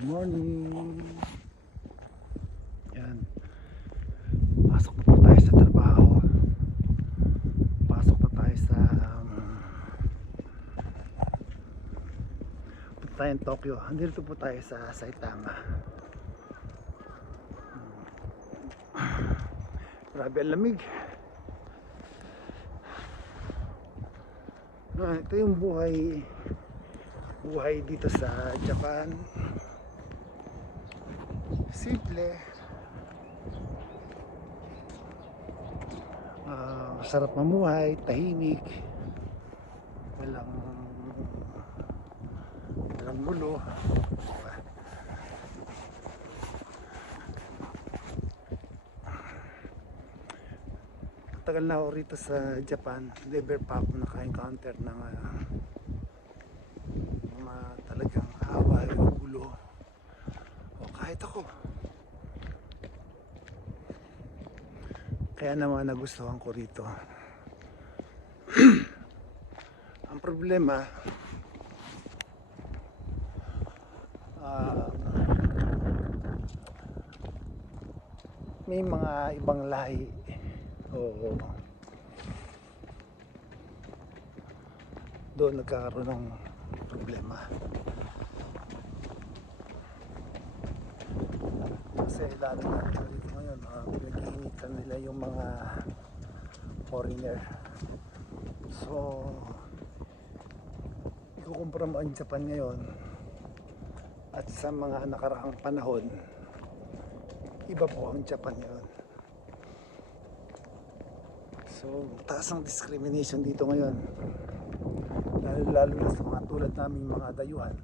Morning. Yan. Pasok na po tayo sa trabaho. Pasok na tayo sa punta tayong Tokyo. Andito po tayo sa Saitama. Grabe ang lamig. Ito yung buhay dito sa Japan. Simple. Sarap mamuhay, tahimik, walang gulo. Tagal na ako rito sa Japan, never pa ako naka-encounter ng mga talagang away o gulo o kahit ako. Kaya naman nagustuhan ko rito. Ang problema, may mga ibang lahi o doon nagkakaroon ng problema. Kasi lalo na dito ngayon, pinag-iinitan nila yung mga foreigner. So ikukumpara mo ang Japan ngayon at sa mga nakaraang panahon, iba po ang Japan ngayon. So taas ang discrimination dito ngayon, lalo na sa mga tulad naming mga dayuhan.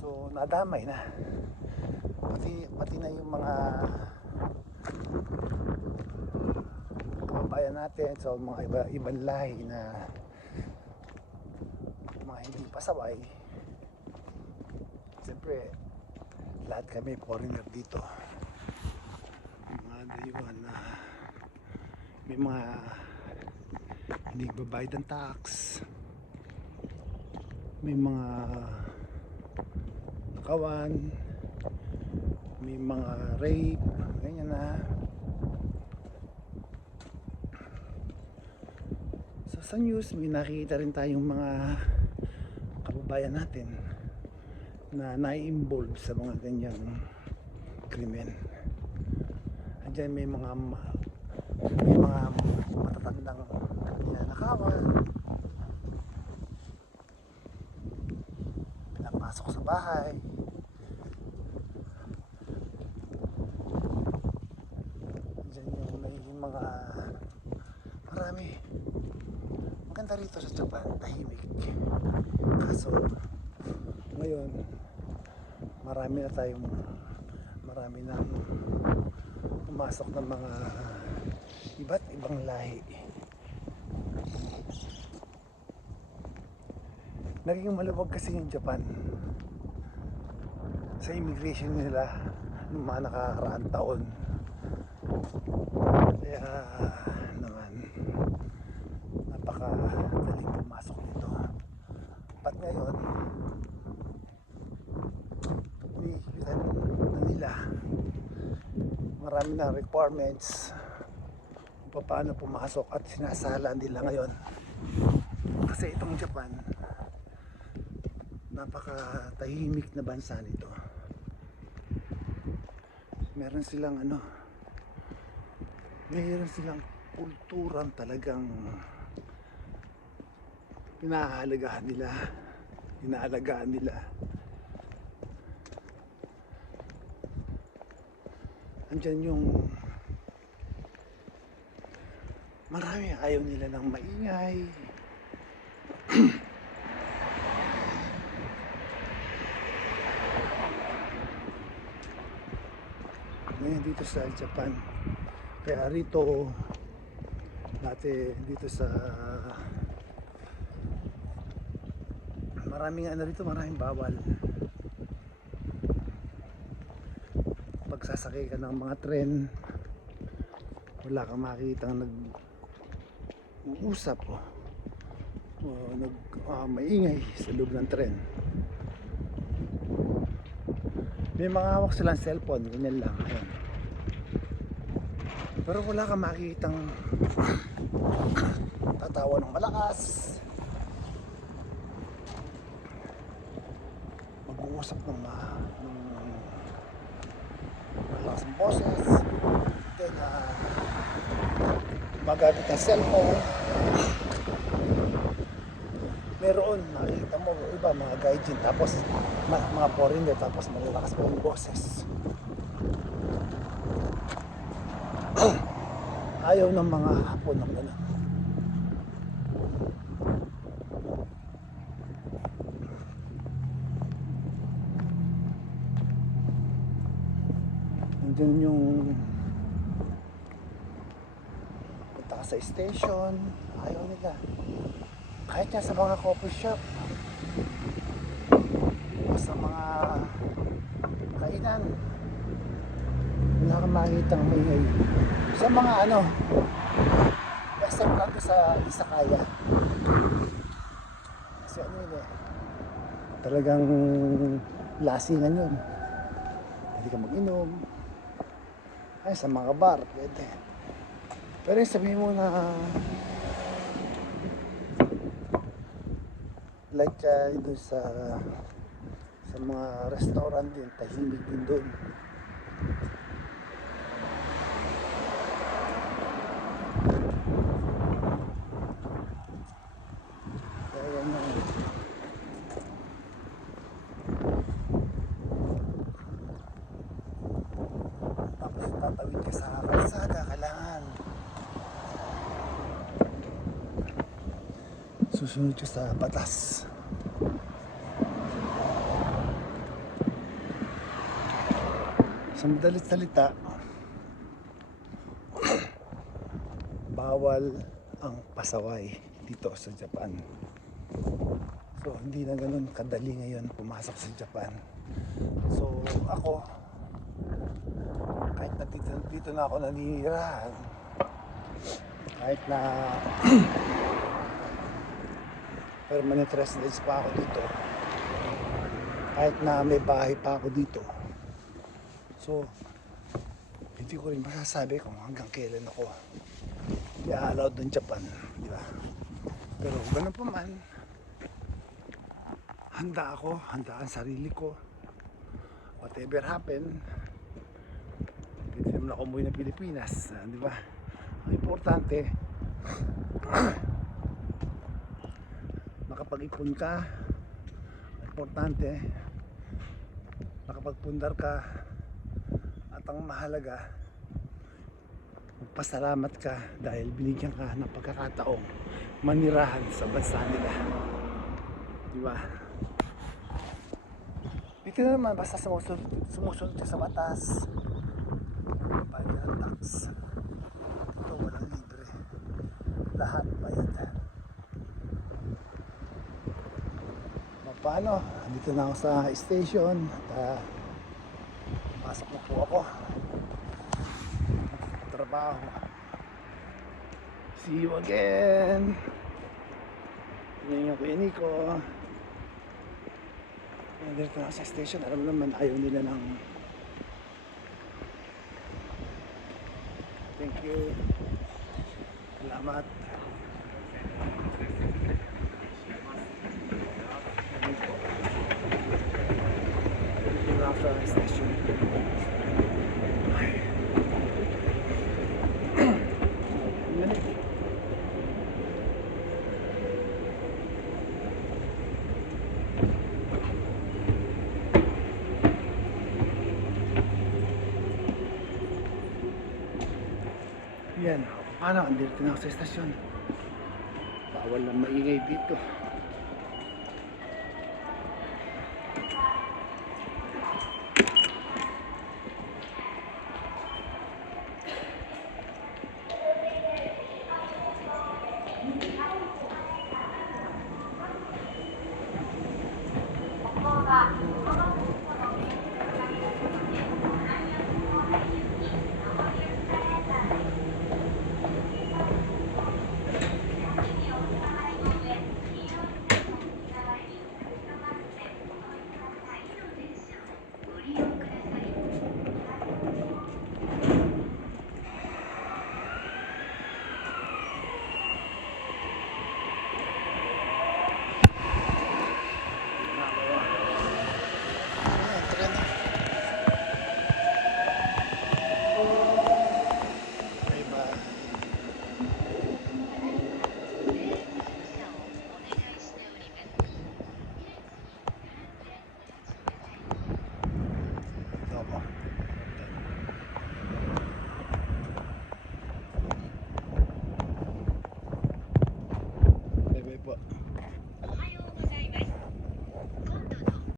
So nadamay na pati na yung mga kababayan natin, so mga ibang lahi na mga hindi pasaway. Siyempre lahat kami foreigner dito, mga dayuhan na may mga hindi babayad ng tax, may mga nakawan, may mga rape, ganyan na. So sa news may nakikita rin tayong mga kababayan natin na na-involve sa mga ganyang krimen. Andiyan may mga matatandang nakawan, pinapasok sa bahay. Andiyan yung may mga marami. Maganda rito sa Japan, tahimik. Kaso ngayon marami na pumasok ng mga iba't ibang lahi. Naging maluwag kasi yung Japan sa immigration nila noong mga nakakaraang taon. Kaya naman napakadaling pumasok dito. At ngayon hinihigitan na nila, marami na requirements kung paano pumasok at sinasala nila ngayon. Kasi itong Japan, napakatahimik na bansa nito. Meron silang kulturang talagang inaalagaan nila. Andyan yung marami ayaw nila ng maingay. Ngayon dito sa Japan, kaya rito dati dito sa maraming maraming bawal. Pag sasakay ka ng mga tren, wala kang makikitang nag-uusap maingay sa loob ng tren. May mga hawak silang cellphone, ganyan lang. Ayan. Pero wala kang makikitang tatawa ng malakas, mag-uusap ng malakas ng boses, then magamit ng cellphone. Meron, makikita mo iba mga gaijin, tapos mga foreigner, tapos malalakas pa yung boses. Ayaw ng mga hapon ng gano'n. Nandiyan yung punta ka sa station, ayaw nila. Kahit nga sa mga coffee shop o sa mga kainan, wala kang makikitang maingay. Sa mga except lang sa Isakaya, kasi yun talagang lasingan yun, hindi ka mag-inom. Ay, sa mga bar pwede, pero sabihin mo na like doon sa mga restaurant din, tahimik din doon. Kaya na tapos tatawid ka sa kalsada, kailangan susunod ka sa batas. Sa madalit salita, bawal ang pasaway dito sa Japan. So hindi na ganun kadali ngayon pumasok sa Japan. So ako, kahit na dito na ako nanirahan, kahit na permanent residence pa ako dito, kahit na may bahay pa ako dito, so hindi ko rin masasabi kung hanggang kailan ako i-allowed ng Japan, di ba? Pero ganun pa man, handa ang sarili ko, whatever happen. Hindi naman ako umuwi ng Pilipinas, di ba? Ang importante makapag-ipon ka, importante makapagpundar ka, at ang mahalaga magpasalamat ka dahil binigyan ka ng pagkakataong manirahan sa bansa nila, di ba? Dito na naman, basta sumusunod ka sa batas, bayad ang tax. Ito walang libre, lahat bayad. Paano? Dito na ako sa station at pasok na po ako trabaho. See you again. Yan yung Kuya Nico. Dito na ako sa station. Alam naman ayaw nila ng thank you, salamat. Sa station. Yan, paano? Andito na ako sa estasyon. Bawal na maingay dito.